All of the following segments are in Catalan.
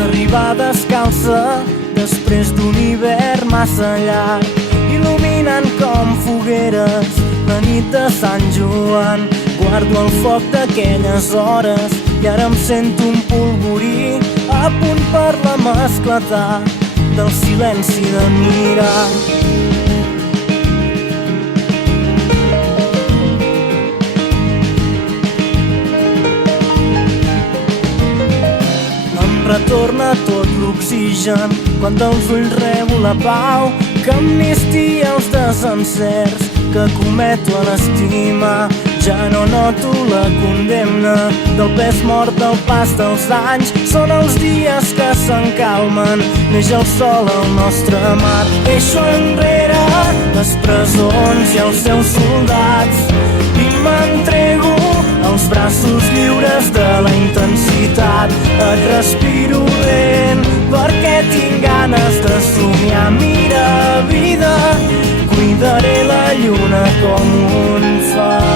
Arribar descalça després d'un hivern massa llarg, il·luminant com fogueres la nit de Sant Joan. Guardo el foc d'aquelles hores i ara em sento un polvorí a punt per la m'esclatar del silenci de mirar. Retorna tot l'oxigen quan dels ulls rebo la pau que amnistia els desencerts que cometo a l'estima. Ja no noto la condemna del pes mort del pas dels anys. Són els dies que s'encalmen, neix el sol al nostre mar. Deixo enrere les presons i els seus soldats i m'entrego als braços lliures de la intensitat. Et respiro lent perquè tinc ganes de somiar. Mira, vida, cuidaré la lluna com un far.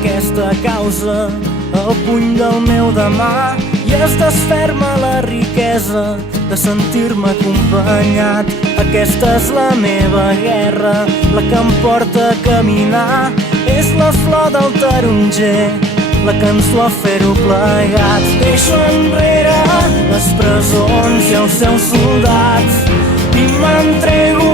Aquesta causa al puny del meu demà i es desferma la riquesa de sentir-me acompanyat. Aquesta és la meva guerra, la que em porta a caminar. És la flor del taronger, la cançó a fer-ho plegats. Deixo enrere les presons i els seus soldats i m'entrego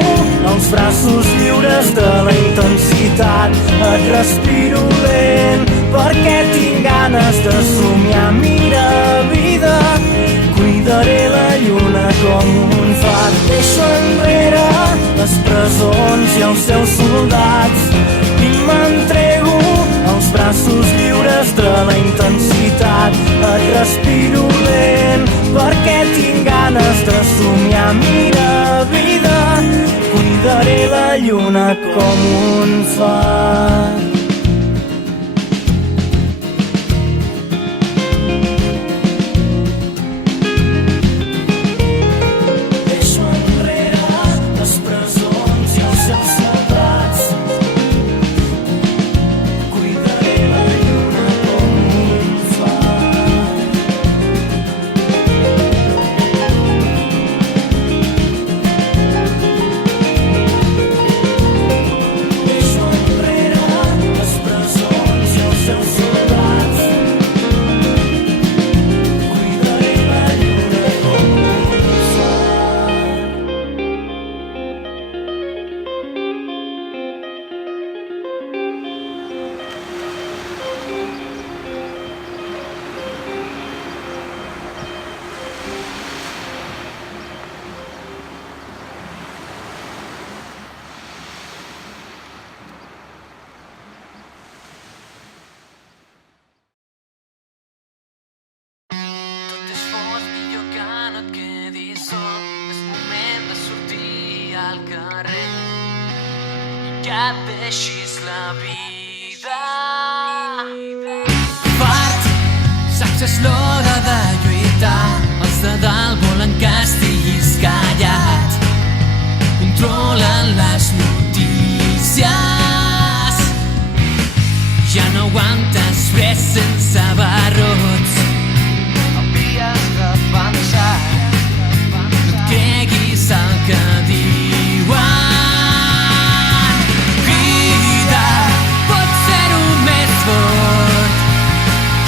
als braços lliures de la intensitat. Et respiro lent perquè tinc ganes de somiar. Mira, vida, cuidaré la lluna com un far. Deixo enrere les presons i els seus soldats i m'entrego als braços lliures de la intensitat. Et respiro lent perquè tinc ganes de somiar. Mira, vida, cuidaré la lluna com un far. que deixis la vida. Fart, saps, és l'hora de lluitar. Els de dalt volen que estiguis callat. Controlen les notícies. Ja no aguantes res sense barrots. Hauries de pensar. No et creguis el que diuen. Crida, pot ser-ho més fort.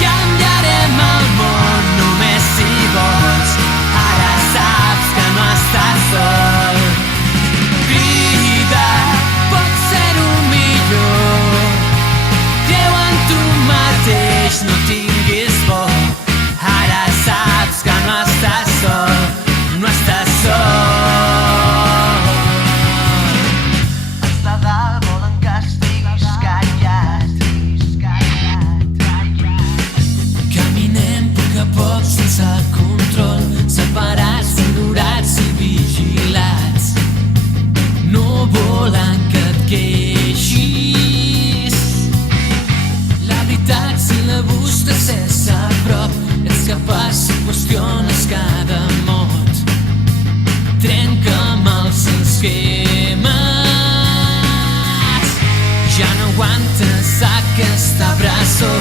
Canviarem el món només si vols. Ara saps que no estàs sol. Crida, pot ser-ho millor. Creu en tu mateix. mateix no tinguis por. Ara saps que no estàs sol, no estàs sol. Els de dalt volen que estiguis callat. Caminem a poc a poc sense control, separats, ignorats i vigilats. No volen que et queixis. La veritat, si la busques és a prop, ets capaç si qüestiones cada mot. Trenca'm els esquemes. Ja no aguantes aquesta abraçó.